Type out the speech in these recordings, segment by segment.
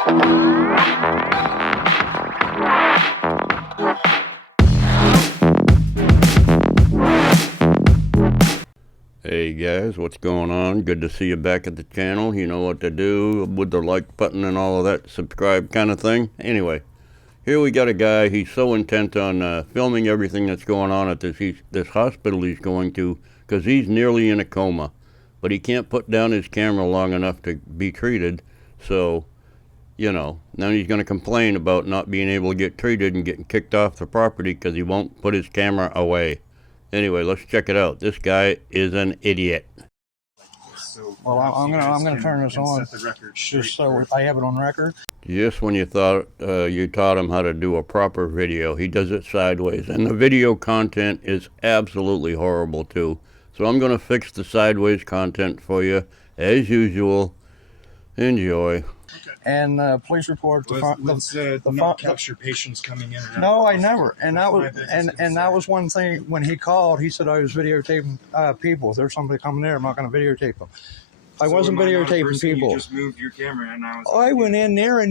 Hey guys, what's going on? Good to see you back at the channel. You know what to do with the like button and all of that subscribe kind of thing. Anyway, here we got a guy. He's so intent on filming everything that's going on at this hospital he's going to, because he's nearly in a coma. But he can't put down his camera long enough to be treated. So, you know, now he's going to complain about not being able to get treated and getting kicked off the property because he won't put his camera away. Anyway, let's check it out. This guy is an idiot. Well, I'm gonna turn this on just so I have it on record. Just when you thought you taught him how to do a proper video, he does it sideways, and the video content is absolutely horrible too. So I'm gonna fix the sideways content for you as usual. Enjoy. And police report. Let's not capture patients coming in. No, I never. And that was that was one thing when he called. He said I was videotaping people. If there's somebody coming there, I'm not going to videotape them. I wasn't videotaping people. You just moved your camera, and I went in there, and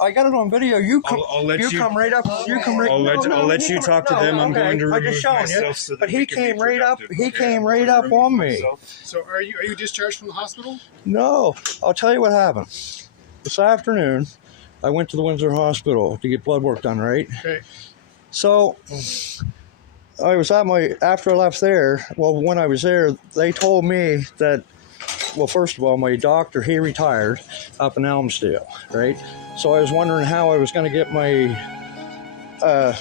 I got it on video. Come right up. I'll let you talk to them. I'm going to remove myself. So but he came right up. He came right up on me. So are you discharged from the hospital? No, I'll tell you what happened. This afternoon, I went to the Windsor Hospital to get blood work done, right? Okay. So, I was after I left there, well, when I was there, they told me that, well, first of all, my doctor, he retired up in Elmsdale, right? So I was wondering how I was going to get my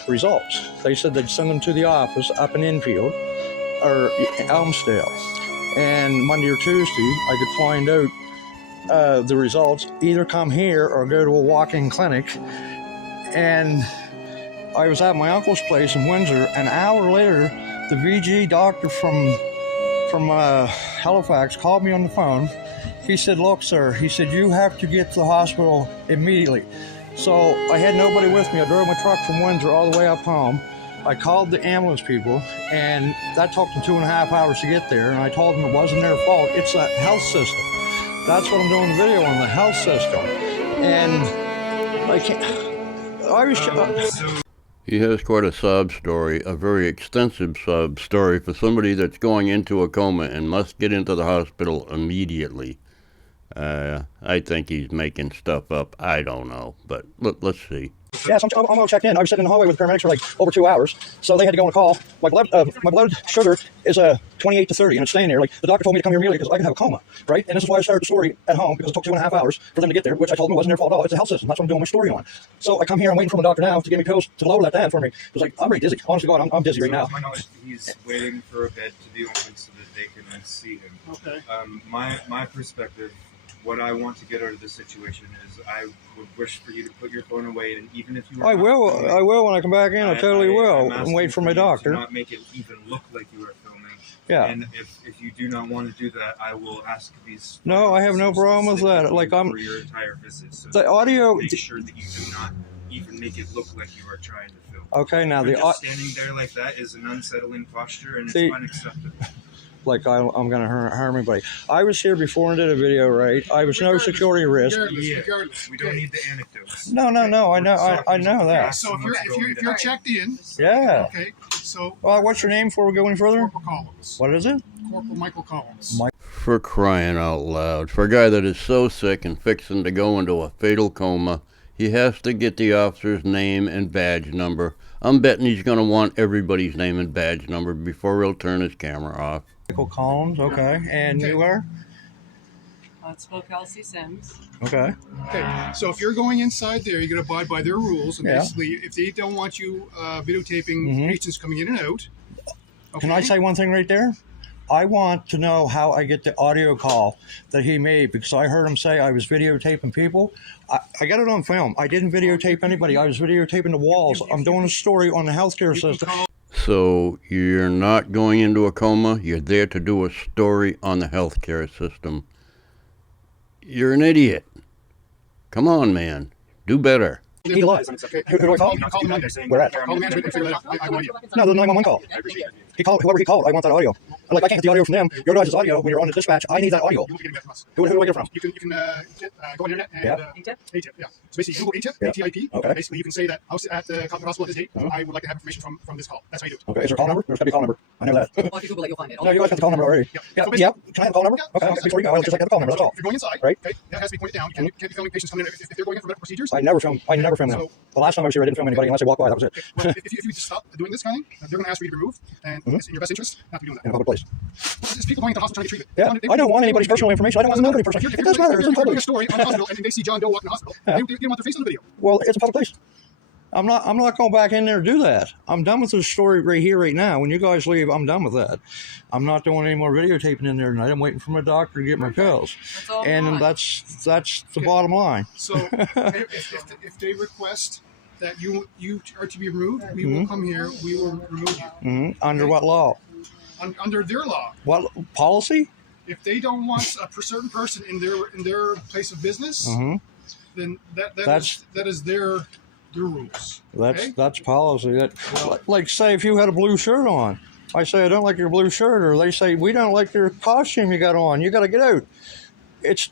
results. They said they'd send them to the office up in Enfield, or Elmsdale. And Monday or Tuesday, I could find out the results, either come here or go to a walk-in clinic. And I was at my uncle's place in Windsor. An hour later, the VG doctor from Halifax called me on the phone. He said, look, sir, he said, you have to get to the hospital immediately. So I had nobody with me. I drove my truck from Windsor all the way up home. I called the ambulance people, and that took them 2.5 hours to get there. And I told them it wasn't their fault. It's the health system. That's what I'm doing the video on, the health system. And I can't. He has quite a sob story, a very extensive sob story for somebody that's going into a coma and must get into the hospital immediately. I think he's making stuff up. I don't know, but let's see. Yes, I'm all checked in. I was sitting in the hallway with the paramedics for like over 2 hours, so they had to go on a call. My blood sugar is 28 to 30, and it's staying there. Like, the doctor told me to come here immediately because I could have a coma, right? And this is why I started the story at home, because it took 2.5 hours for them to get there, which I told them wasn't their fault at all. It's a health system. That's what I'm doing my story on. So I come here, I'm waiting for my doctor now to give me pills to lower that down for me. It's like, I'm very dizzy. Honestly, God, I'm dizzy right now. He's waiting for a bed to be open so that they can see him. Okay. My perspective, what I want to get out of this situation is I would wish for you to put your phone away, and even if you I will when I come back in. I totally will. I'm waiting for my doctor. To not make it even look like you are filming. Yeah. And if you do not want to do that, I will ask these. No, I have no problem with that. Like, for your entire visit. So the audio. Make sure that you do not even make it look like you are trying to film. Okay, now just standing there like that is an unsettling posture, and it's unacceptable. Like I'm going to harm anybody. I was here before and did a video, right? I was no security risk. Regardless. We don't need the anecdotes. No. I know that. So if you're checked in. Yeah. Okay. So. What's your name before we go any further? Corporal Collins. What is it? Corporal Michael Collins. For crying out loud, for a guy that is so sick and fixing to go into a fatal coma, he has to get the officer's name and badge number. I'm betting he's going to want everybody's name and badge number before he'll turn his camera off. Michael Collins, okay. And you are? It's Kelsey Sims. Okay. Okay. So if you're going inside there, you're going to abide by their rules. And basically, if they don't want you videotaping patients coming in and out. Okay. Can I say one thing right there? I want to know how I get the audio call that he made, because I heard him say I was videotaping people. I got it on film. I didn't videotape anybody. I was videotaping the walls. I'm doing a story on the healthcare system. So you're not going into a coma. You're there to do a story on the healthcare system. You're an idiot. Come on, man. Do better. He lies. Okay. Who do I call? Call the manager. Where at? Call the manager and figure that out. I have no idea. No, the 911 call. I appreciate it. He called, whoever he called, I want that audio. I'm like, I can't get the audio from them. Your guys' audio, when you're on the dispatch, I need that audio. You will be getting that from us. Who do I get it from? You can go on the internet and Yeah. ATIP? ATIP, yeah. So basically, Google ATIP, Yeah. ATIP. Okay. Basically, you can say that I was at the hospital at this date. I would like to have information from this call. That's how you do it. Okay, is there a call number? There's got to be a call number. I know that. Well, if you Google it, you'll find it. No, you guys got the call number already. Yeah. Yeah, So yeah. Can I have the call number? Yeah. Okay, before we go, I'll just like have the call number. That's all. If you're going inside, Right. okay, that has to be pointed down. You can't be filming patients coming in if they're going in for medical procedures. I never film them. The last time I was here, I didn't film anybody unless I walked by. That was it. Well, if you just stop doing this kind of thing, they're going to ask for you to be removed, and it's in your best interest not to be doing In a that. public place. It's people going to the hospital trying to get treated. Yeah, I don't want anybody's personal information. I don't want nobody's personal. It doesn't matter. It's in If you're doing public. a story on the hospital and they see John Doe walking in the hospital, they don't want their face on the video. Well, it's a public place. I'm not going back in there to do that. I'm done with this story right here, right now. When you guys leave, I'm done with that. I'm not doing any more videotaping in there tonight. I'm waiting for my doctor to get my pills. That's all we And want. that's the bottom line. So if they request that you are to be removed, we will come here. We will remove you Under what law? under their law. What policy? If they don't want a certain person in their place of business, then that is their rules. That's policy. Like say if you had a blue shirt on, I say I don't like your blue shirt, or they say we don't like your costume you got on. You got to get out. It's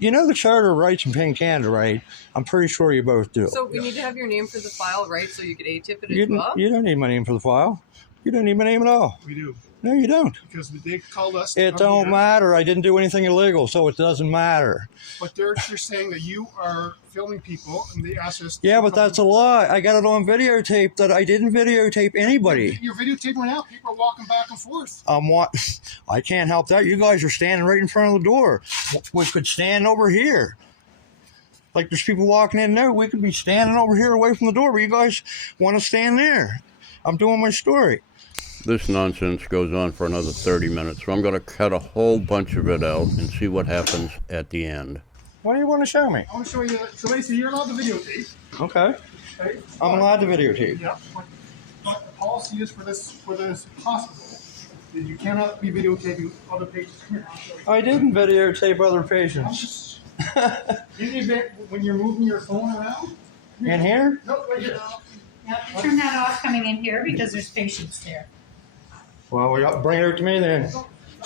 the Charter of Rights in Penn, Canada, right? I'm pretty sure you both do. So we need to have your name for the file, right? So you could ATIP it You as well? don't need my name for the file. You don't need my name at all. We do, No, you don't. because they called us. It don't matter. I didn't do anything illegal, so it doesn't matter. But they're saying that you are filming people, and they asked us. Yeah, but that's a lie. I got it on videotape that I didn't videotape anybody. You're videotaping right now. People are walking back and forth. I can't help that. You guys are standing right in front of the door. We could stand over here. Like there's people walking in there. We could be standing over here away from the door, but you guys want to stand there. I'm doing my story. This nonsense goes on for another 30 minutes, so I'm going to cut a whole bunch of it out and see what happens at the end. What do you want to show me? I want to show you. So basically, you're allowed to videotape. Okay. Okay. I'm allowed to videotape. Yeah. But the policy is for this hospital that you cannot be videotaping other patients. Come here, I'll show you. I didn't videotape other patients. In the event when you're moving your phone around. In here? No, right here. You have to turn that off coming in here because there's patients there. Well, we got to bring it out to me then.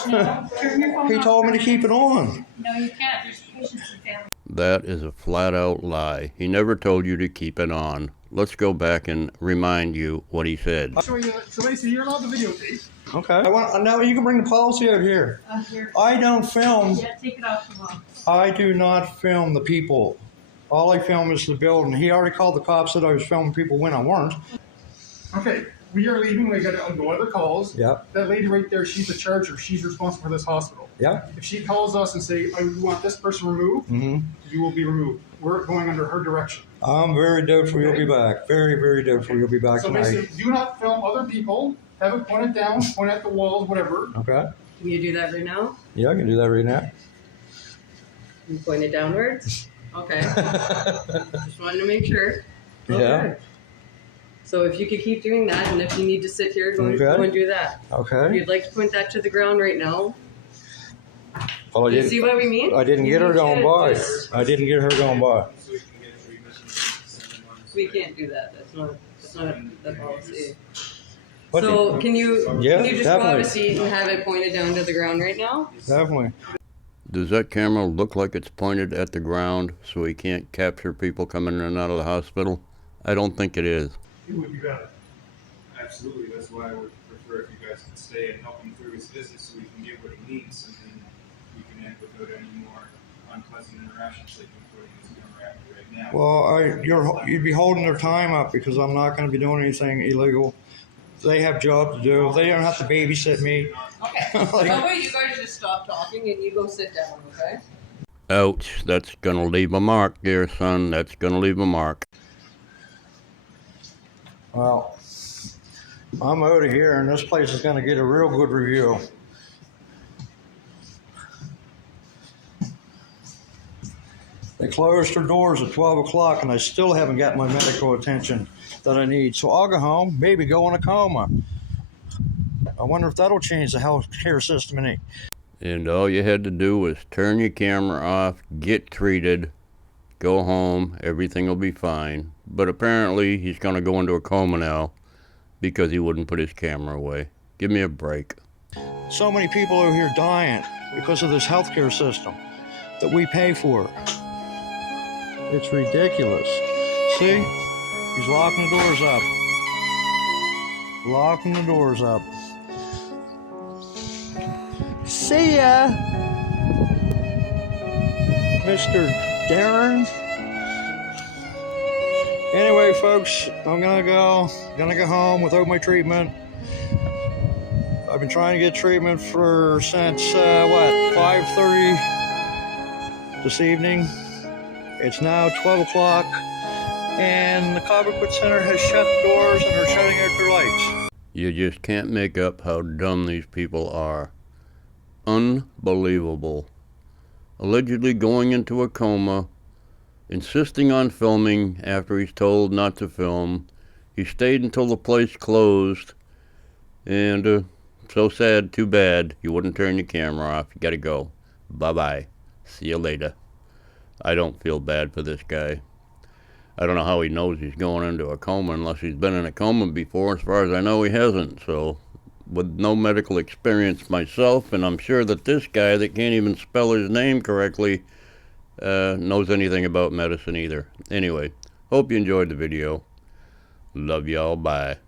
No, turn your phone He off. told me to keep it on. No, you can't. There's patients and families. That is a flat-out lie. He never told you to keep it on. Let's go back and remind you what he said. I'll show you. So basically, you're allowed to videotape. Okay. Now you can bring the policy out here. Here. I don't film. Yeah, take it off the wall. I do not film the people. All I film is the building. He already called the cops that I was filming people when I weren't. Okay, we are leaving. We got to go other calls. Yep. That lady right there, she's the charger. She's responsible for this hospital. Yeah. If she calls us and say, "I want this person removed," you will be removed. We're going under her direction. I'm very doubtful you'll be back. Very, very doubtful you'll be back So tonight. basically, do not film other people. Have it pointed down, point at the walls, whatever. Okay. Can you do that right now? Yeah, I can do that right now. You point it downwards? Okay. Just wanted to make sure. Yeah. Okay. So if you could keep doing that, and if you need to sit here, go and do that. If Okay. you'd like to point that to the ground right now. Well, I You see what we mean? I didn't get her going by. I didn't get her going by. We can't do that. That's not the policy. What So can you Yeah, just go out definitely. a seat and have it pointed down to the ground right now? Definitely. Does that camera look like it's pointed at the ground so he can't capture people coming in and out of the hospital? I don't think it is. It would be better. Absolutely. That's why I would prefer if you guys could stay and help him through his visit so we can get what he needs, and then we can end without any more unpleasant interactions like we're putting this camera after right now. Well, you'd be holding their time up because I'm not going to be doing anything illegal. They have jobs to do. They don't have to babysit me. Okay. Like- That way you guys just stop talking and you go sit down, okay? Ouch, that's gonna leave a mark, dear son. That's gonna leave a mark. Well, I'm out of here, and this place is going to get a real good review. They closed their doors at 12 o'clock, and I still haven't got my medical attention that I need. So I'll go home, maybe go in a coma. I wonder if that'll change the health care system any. And all you had to do was turn your camera off, get treated, go home, everything will be fine. But apparently he's going to go into a coma now because he wouldn't put his camera away. Give me a break. So many people over here dying because of this healthcare system that we pay for. It's ridiculous. See? He's locking the doors up. Locking the doors up. See ya, Mr. Darren. Anyway, folks, I'm gonna go home without my treatment. I've been trying to get treatment since 5:30 this evening. It's now 12 o'clock, and the Cobblepit Center has shut the doors and they're shutting out their lights. You just can't make up how dumb these people are. Unbelievable. Allegedly going into a coma, insisting on filming after he's told not to film. He stayed until the place closed, and so sad, too bad. You wouldn't turn your camera off. You gotta go. Bye-bye. See you later. I don't feel bad for this guy. I don't know how he knows he's going into a coma unless he's been in a coma before. As far as I know, he hasn't. So, with no medical experience myself, and I'm sure that this guy that can't even spell his name correctly knows anything about medicine either. Anyway, hope you enjoyed the video. Love y'all. Bye.